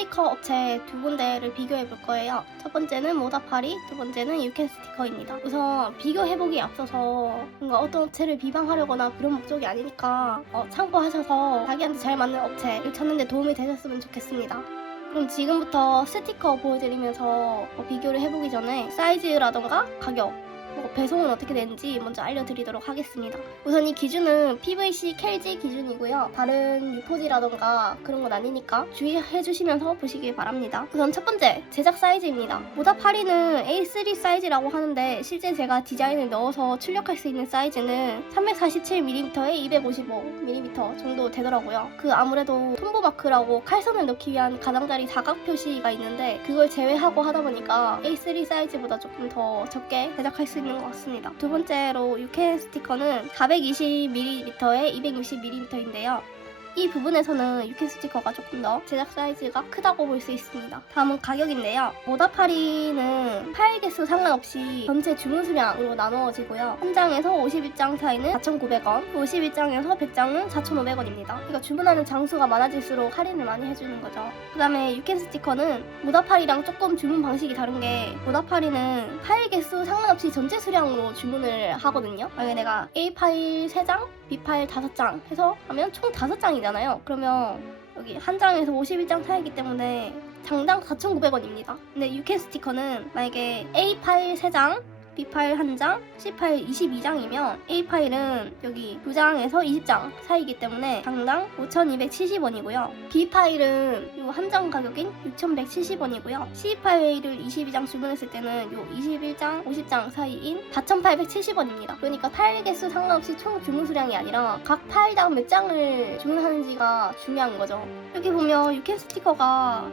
스티커 업체 두 군데를 비교해 볼 거예요. 첫 번째는 모다파리, 두 번째는 유캔스티커입니다. 우선 비교해보기에 앞서서 뭔가 어떤 업체를 비방하려거나 그런 목적이 아니니까 참고하셔서 자기한테 잘 맞는 업체를 찾는 데 도움이 되셨으면 좋겠습니다. 그럼 지금부터 스티커 보여드리면서 비교를 해보기 전에 사이즈라던가 가격, 배송은 어떻게 되는지 먼저 알려드리도록 하겠습니다. 우선 이 기준은 PVC 켈지 기준이고요. 다른 유포지라던가 그런 건 아니니까 주의해 주시면서 보시길 바랍니다. 우선 첫 번째, 제작 사이즈입니다. 모다파리는 A3 사이즈라고 하는데 실제 제가 디자인을 넣어서 출력할 수 있는 사이즈는 347mm에 255mm 정도 되더라고요. 그 아무래도 톰보 마크라고 칼선을 넣기 위한 가장자리 사각 표시가 있는데 그걸 제외하고 하다 보니까 A3 사이즈보다 조금 더 적게 제작할 수 있는 것 같습니다. 두 번째로 유캔 스티커는 420mm에 260mm인데요. 이 부분에서는 유캔 스티커가 조금 더 제작 사이즈가 크다고 볼 수 있습니다. 다음은 가격인데요. 모다파리는 파일 개수 상관없이 전체 주문 수량으로 나누어지고요. 한 장에서 51장 사이는 4,900원, 51장에서 100장은 4,500원입니다. 그러니까 주문하는 장수가 많아질수록 할인을 많이 해주는 거죠. 그 다음에 유캔 스티커는 모다파리랑 조금 주문 방식이 다른 게 모다파리는 파일 개수 상관없이 전체 수량으로 주문을 하거든요. 만약에 내가 A 파일 3장, B 파일 5장 해서 하면 총 5장이잖아요. 그러면 여기 한 장에서 51장 사이기 때문에 장당 4,900원입니다. 근데 유캔 스티커는 만약에 A 파일 3장, B 파일 1장, C 파일 22장이면 A 파일은 여기 2장에서 20장 사이기 때문에 장당 5,270원이고요. B 파일은 요 한 장 가격인 6,170원이고요. C 파일을 22장 주문했을 때는 요 21장, 50장 사이인 4,870원입니다. 그러니까 파일 개수 상관없이 총 주문 수량이 아니라 각 파일당 몇 장을 주문하는지가 중요한 거죠. 이렇게 보면 유캔 스티커가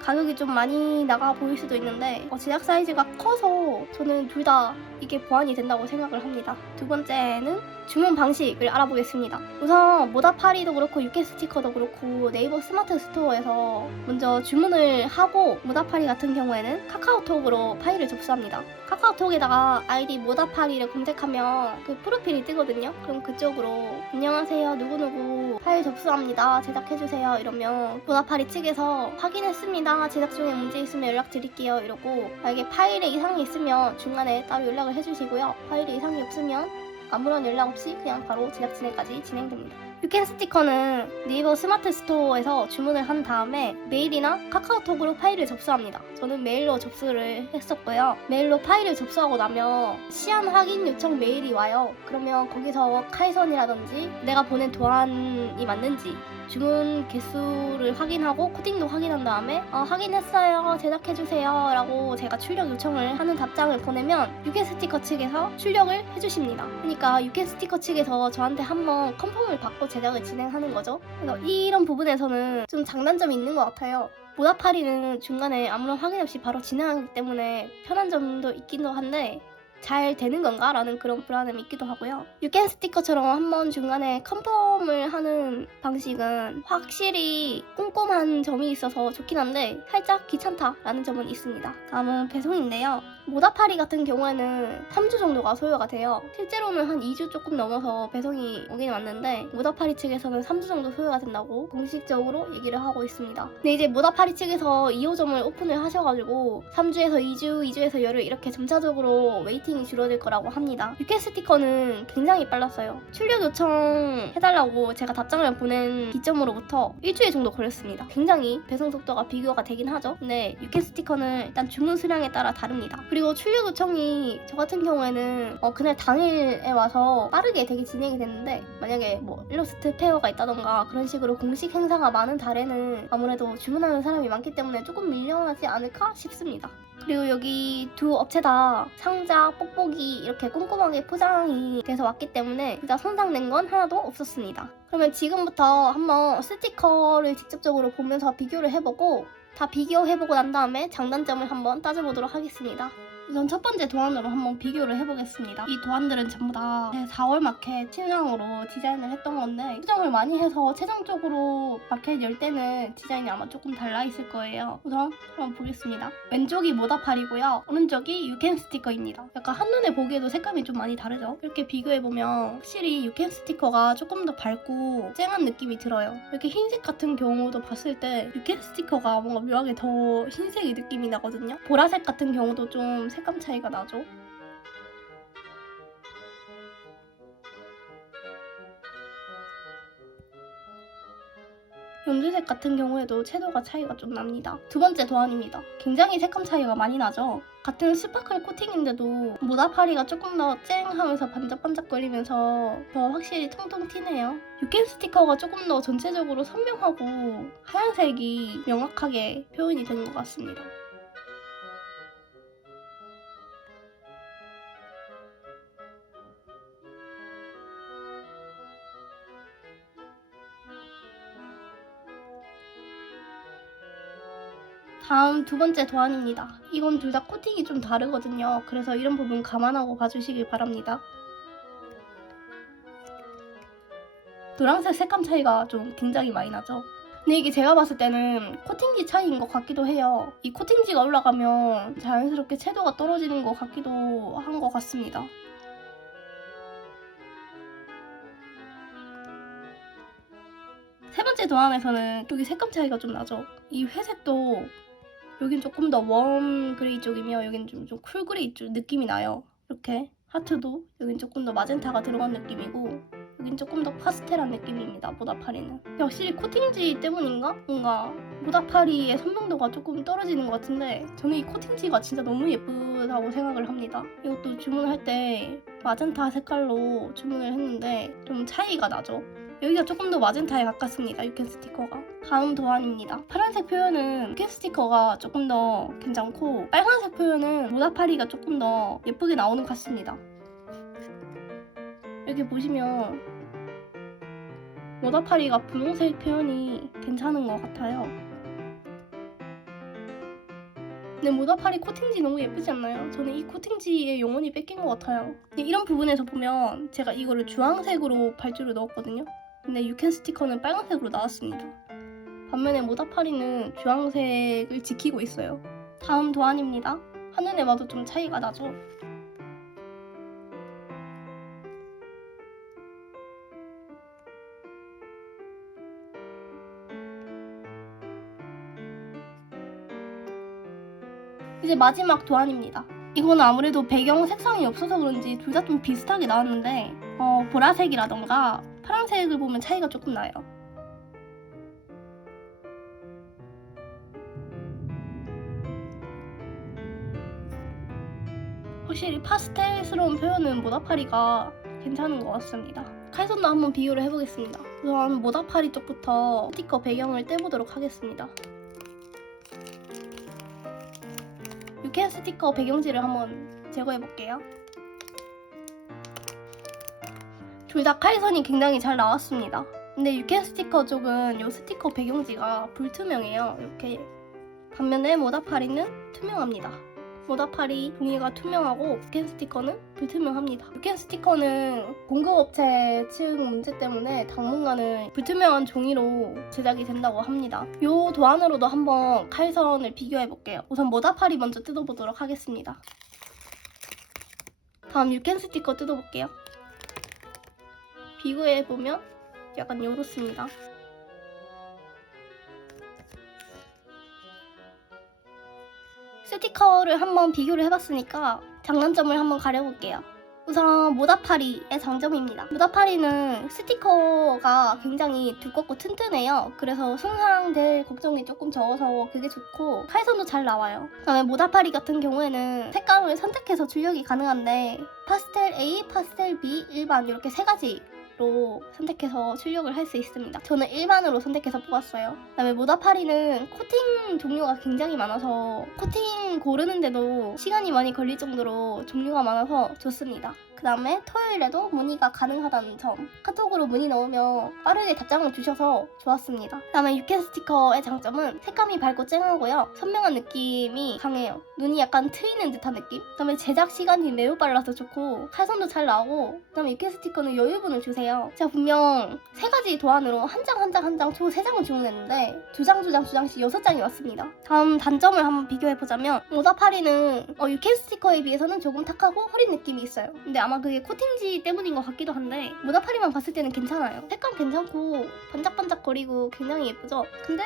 가격이 좀 많이 나가 보일 수도 있는데 제작 사이즈가 커서 저는 둘 다 이게 보완이 된다고 생각을 합니다. 두 번째는 주문 방식을 알아보겠습니다. 우선 모다파리도 그렇고 유캔 스티커도 그렇고 네이버 스마트 스토어에서 먼저 주문을 하고 모다파리 같은 경우에는 카카오톡으로 파일을 접수합니다. 카카오톡에다가 아이디 모다파리를 검색하면 그 프로필이 뜨거든요. 그럼 그쪽으로 안녕하세요 누구누구 파일 접수합니다 제작해주세요 이러면 모다파리 측에서 확인했습니다 제작 중에 문제 있으면 연락드릴게요 이러고 만약에 파일에 이상이 있으면 중간에 따로 연락을 해주시고요. 파일에 이상이 없으면 아무런 연락 없이 그냥 바로 제작 진행까지 진행됩니다. 유캔 스티커는 네이버 스마트 스토어에서 주문을 한 다음에 메일이나 카카오톡으로 파일을 접수합니다. 저는 메일로 접수를 했었고요. 메일로 파일을 접수하고 나면 시안 확인 요청 메일이 와요. 그러면 거기서 칼선이라든지 내가 보낸 도안이 맞는지 주문 개수를 확인하고 코딩도 확인한 다음에 확인했어요 제작해주세요 라고 제가 출력 요청을 하는 답장을 보내면 유캔 스티커 측에서 출력을 해주십니다. 그러니까 유캔 스티커 측에서 저한테 한번 컨펌을 받고 제작을 진행하는 거죠. 그래서 이런 부분에서는 좀 장단점이 있는 것 같아요. 모다파리는 중간에 아무런 확인 없이 바로 진행하기 때문에 편한 점도 있기도 한데 잘 되는 건가? 라는 그런 불안함이 있기도 하고요. 유캔 스티커처럼 한번 중간에 컨펌을 하는 방식은 확실히 꼼꼼한 점이 있어서 좋긴 한데 살짝 귀찮다라는 점은 있습니다. 다음은 배송인데요. 모다파리 같은 경우에는 3주 정도가 소요가 돼요. 실제로는 한 2주 조금 넘어서 배송이 오긴 왔는데 모다파리 측에서는 3주 정도 소요가 된다고 공식적으로 얘기를 하고 있습니다. 근데 이제 모다파리 측에서 2호점을 오픈을 하셔가지고 3주에서 2주, 2주에서 열흘 이렇게 점차적으로 웨이팅이 줄어들 거라고 합니다. 유캔 스티커는 굉장히 빨랐어요. 출력 요청 해달라고 제가 답장을 보낸 기점으로부터 일주일 정도 걸렸습니다. 굉장히 배송 속도가 비교가 되긴 하죠. 근데 유캔 스티커는 일단 주문 수량에 따라 다릅니다. 그리고 출력 요청이 저 같은 경우에는 그날 당일에 와서 빠르게 되게 진행이 됐는데 만약에 뭐 일러스트 페어가 있다던가 그런 식으로 공식 행사가 많은 달에는 아무래도 주문하는 사람이 많기 때문에 조금 밀려나지 않을까 싶습니다. 그리고 여기 두 업체 다 상자, 뽁뽁이 이렇게 꼼꼼하게 포장이 돼서 왔기 때문에 둘 다 손상된 건 하나도 없었습니다. 그러면 지금부터 한번 스티커를 직접적으로 보면서 비교를 해보고 다 비교해보고 난 다음에 장단점을 한번 따져보도록 하겠습니다. 우선 첫 번째 도안으로 한번 비교를 해보겠습니다. 이 도안들은 전부 다 4월 마켓 신상으로 디자인을 했던 건데 수정을 많이 해서 최종적으로 마켓 열 때는 디자인이 아마 조금 달라 있을 거예요. 우선 한번 보겠습니다. 왼쪽이 모다팔이고요. 오른쪽이 유캔 스티커입니다. 약간 한눈에 보기에도 색감이 좀 많이 다르죠? 이렇게 비교해보면 확실히 유캔 스티커가 조금 더 밝고 쨍한 느낌이 들어요. 이렇게 흰색 같은 경우도 봤을 때 유캔 스티커가 뭔가 묘하게 더 흰색의 느낌이 나거든요. 보라색 같은 경우도 좀 색감 차이가 나죠. 연두색 같은 경우에도 채도가 차이가 좀 납니다. 두 번째 도안입니다. 굉장히 색감 차이가 많이 나죠? 같은 스파클 코팅인데도 모다파리가 조금 더 쨍하면서 반짝반짝거리면서 더 확실히 통통 튀네요. 유캔 스티커가 조금 더 전체적으로 선명하고 하얀색이 명확하게 표현이 되는 것 같습니다. 다음 두 번째 도안입니다. 이건 둘 다 코팅이 좀 다르거든요. 그래서 이런 부분 감안하고 봐주시길 바랍니다. 노란색 색감 차이가 좀 굉장히 많이 나죠. 근데 이게 제가 봤을 때는 코팅지 차이인 것 같기도 해요. 이 코팅지가 올라가면 자연스럽게 채도가 떨어지는 것 같기도 한 것 같습니다. 세 번째 도안에서는 여기 색감 차이가 좀 나죠. 이 회색도 여긴 조금 더 웜 그레이 쪽이며 여긴 좀 쿨 그레이 쪽 느낌이 나요. 이렇게 하트도 여긴 조금 더 마젠타가 들어간 느낌이고 여긴 조금 더 파스텔한 느낌입니다. 모다파리는 확실히 코팅지 때문인가? 뭔가 모다파리의 선명도가 조금 떨어지는 것 같은데 저는 이 코팅지가 진짜 너무 예쁘다고 생각을 합니다. 이것도 주문할 때 마젠타 색깔로 주문을 했는데 좀 차이가 나죠. 여기가 조금 더 마젠타에 가깝습니다. 유캔 스티커가. 다음 도안입니다. 파란색 표현은 유캔 스티커가 조금 더 괜찮고 빨간색 표현은 모다파리가 조금 더 예쁘게 나오는 것 같습니다. 여기 보시면 모다파리가 분홍색 표현이 괜찮은 것 같아요. 근데 모다파리 코팅지 너무 예쁘지 않나요? 저는 이 코팅지에 영혼이 뺏긴 것 같아요. 이런 부분에서 보면 제가 이거를 주황색으로 발주를 넣었거든요. 근데 유캔 스티커는 빨간색으로 나왔습니다. 반면에 모다파리는 주황색을 지키고 있어요. 다음 도안입니다. 한눈에 봐도 좀 차이가 나죠? 이제 마지막 도안입니다. 이거는 아무래도 배경 색상이 없어서 그런지 둘 다 좀 비슷하게 나왔는데 보라색이라던가 파란색을 보면 차이가 조금 나요. 확실히 파스텔스러운 표현은 모다파리가 괜찮은 것 같습니다. 칼선도 한번 비교를 해보겠습니다. 우선 모다파리 쪽부터 스티커 배경을 떼보도록 하겠습니다. 유캔 스티커 배경지를 한번 제거해볼게요. 둘 다 칼선이 굉장히 잘 나왔습니다. 근데 유캔 스티커 쪽은 이 스티커 배경지가 불투명해요. 이렇게. 반면에 모다파리는 투명합니다. 모다파리 종이가 투명하고 유캔 스티커는 불투명합니다. 유캔 스티커는 공급업체 측 문제 때문에 당분간은 불투명한 종이로 제작이 된다고 합니다. 이 도안으로도 한번 칼선을 비교해볼게요. 우선 모다파리 먼저 뜯어보도록 하겠습니다. 다음 유캔 스티커 뜯어볼게요. 비교해보면 약간 이렇습니다. 스티커를 한번 비교를 해봤으니까 장단점을 한번 가려볼게요. 우선 모다파리의 장점입니다. 모다파리는 스티커가 굉장히 두껍고 튼튼해요. 그래서 손상될 걱정이 조금 적어서 그게 좋고 칼선도 잘 나와요. 그다음에 모다파리 같은 경우에는 색감을 선택해서 출력이 가능한데 파스텔 A, 파스텔 B, 일반 이렇게 세 가지로 방식으로 선택해서 출력을 할 수 있습니다. 저는 일반으로 선택해서 뽑았어요. 그다음에 모다파리는 코팅 종류가 굉장히 많아서 코팅 고르는데도 시간이 많이 걸릴 정도로 종류가 많아서 좋습니다. 그 다음에 토요일에도 문의가 가능하다는 점, 카톡으로 문의 넣으면 빠르게 답장을 주셔서 좋았습니다. 그 다음에 유캔 스티커의 장점은 색감이 밝고 쨍하고요, 선명한 느낌이 강해요. 눈이 약간 트이는 듯한 느낌? 그 다음에 제작 시간이 매우 빨라서 좋고 칼선도 잘 나오고, 그 다음에 유캔 스티커는 여유분을 주세요. 제가 분명 3가지 도안으로 한 장 총 3장을 주문했는데 2장씩 6장이 왔습니다. 다음 단점을 한번 비교해보자면 모다파리는 유캔 스티커에 비해서는 조금 탁하고 흐린 느낌이 있어요. 근데 아마 그게 코팅지 때문인 것 같기도 한데 모다파리만 봤을 때는 괜찮아요. 색감 괜찮고 반짝반짝거리고 굉장히 예쁘죠? 근데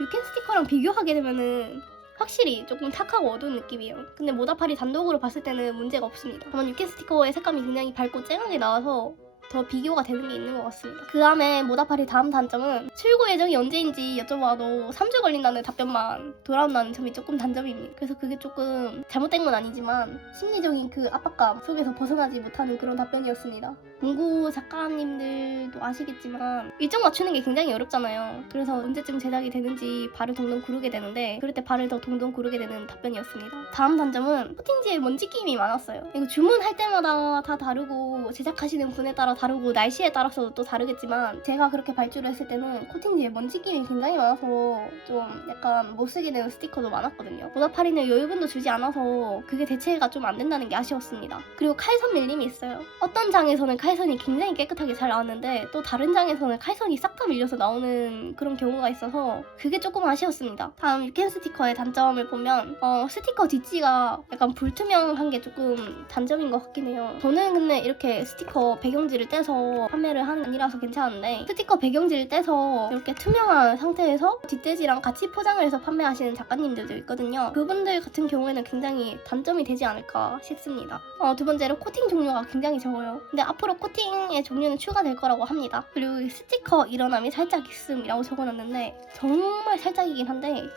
유캔 스티커랑 비교하게 되면은 확실히 조금 탁하고 어두운 느낌이에요. 근데 모다파리 단독으로 봤을 때는 문제가 없습니다. 다만 유캔 스티커의 색감이 굉장히 밝고 쨍하게 나와서 더 비교가 되는 게 있는 것 같습니다. 그 다음에 모다파리 다음 단점은 출고 예정이 언제인지 여쭤봐도 3주 걸린다는 답변만 돌아온다는 점이 조금 단점입니다. 그래서 그게 조금 잘못된 건 아니지만 심리적인 그 압박감 속에서 벗어나지 못하는 그런 답변이었습니다. 문구 작가님들도 아시겠지만 일정 맞추는 게 굉장히 어렵잖아요. 그래서 언제쯤 제작이 되는지 발을 동동 구르게 되는데 그럴 때 발을 더 동동 구르게 되는 답변이었습니다. 다음 단점은 코팅지에 먼지 끼임이 많았어요. 이거 주문할 때마다 다 다르고 제작하시는 분에 따라 다르고 날씨에 따라서도 또 다르겠지만 제가 그렇게 발주를 했을 때는 코팅지에 먼지 끼임이 굉장히 많아서 좀 약간 못 쓰게 되는 스티커도 많았거든요. 모다파리는 여유분도 주지 않아서 그게 대체가 좀 안 된다는 게 아쉬웠습니다. 그리고 칼선 밀림이 있어요. 어떤 장에서는 칼선이 굉장히 깨끗하게 잘 나왔는데 또 다른 장에서는 칼선이 싹 다 밀려서 나오는 그런 경우가 있어서 그게 조금 아쉬웠습니다. 다음 유캔 스티커의 단점을 보면 스티커 뒷지가 약간 불투명한 게 조금 단점인 것 같긴 해요. 저는 근데 이렇게 스티커 배경지를 떼서 판매를 하는 게 아니라서 괜찮은데 스티커 배경지를 떼서 이렇게 투명한 상태에서 뒷돼지랑 같이 포장을 해서 판매하시는 작가님들도 있거든요. 그분들 같은 경우에는 굉장히 단점이 되지 않을까 싶습니다. 두 번째로 코팅 종류가 굉장히 적어요. 근데 앞으로 코팅의 종류는 추가될 거라고 합니다. 그리고 스티커 일어남이 살짝 있음이라고 적어놨는데 정말 살짝이긴 한데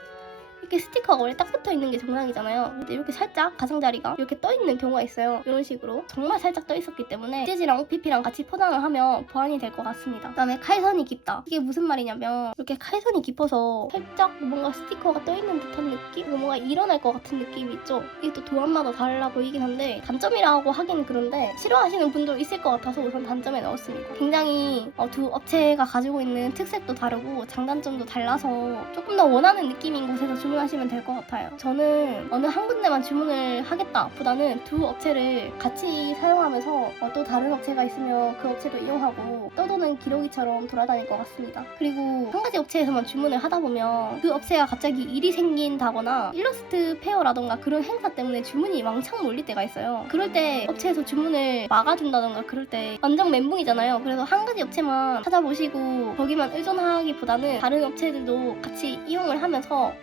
이렇게 스티커가 원래 딱 붙어 있는 게 정상이잖아요. 근데 이렇게 살짝 가장자리가 이렇게 떠 있는 경우가 있어요. 이런 식으로 정말 살짝 떠 있었기 때문에 띠지랑 OPP랑 같이 포장을 하면 보완이 될 것 같습니다. 그다음에 칼선이 깊다. 이게 무슨 말이냐면 이렇게 칼선이 깊어서 살짝 뭔가 스티커가 떠 있는 듯한 느낌? 뭔가 일어날 것 같은 느낌이 있죠. 이게 또 도안마다 달라 보이긴 한데 단점이라고 하기는 그런데 싫어하시는 분도 있을 것 같아서 우선 단점에 넣었습니다. 굉장히 두 업체가 가지고 있는 특색도 다르고 장단점도 달라서 조금 더 원하는 느낌인 곳에서 주문하시면 될 것 같아요. 저는 어느 한 군데만 주문을 하겠다 보다는 두 업체를 같이 사용하면서 또 다른 업체가 있으면 그 업체도 이용하고 떠도는 기러기처럼 돌아다닐 것 같습니다. 그리고 한 가지 업체에서만 주문을 하다 보면 그 업체가 갑자기 일이 생긴다거나 일러스트 페어라던가 그런 행사 때문에 주문이 왕창 몰릴 때가 있어요. 그럴 때 업체에서 주문을 막아준다던가 그럴 때 완전 멘붕이잖아요. 그래서 한 가지 업체만 찾아보시고 거기만 의존하기보다는 다른 업체들도 같이 이용을 하면서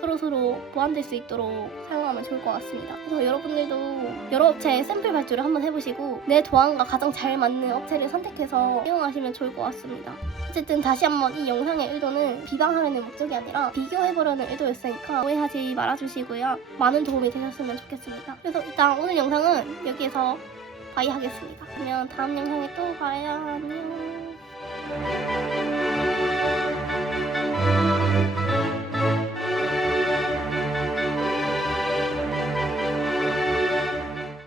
서로 보완될 수 있도록 사용하면 좋을 것 같습니다. 그래서 여러분들도 여러 업체의 샘플 발주를 한번 해보시고 내 도안과 가장 잘 맞는 업체를 선택해서 이용하시면 좋을 것 같습니다. 어쨌든 다시 한번 이 영상의 의도는 비방하려는 목적이 아니라 비교해보려는 의도였으니까 오해하지 말아주시고요. 많은 도움이 되셨으면 좋겠습니다. 그래서 일단 오늘 영상은 여기에서 바이 하겠습니다. 그러면 다음 영상에 또 봐야 하는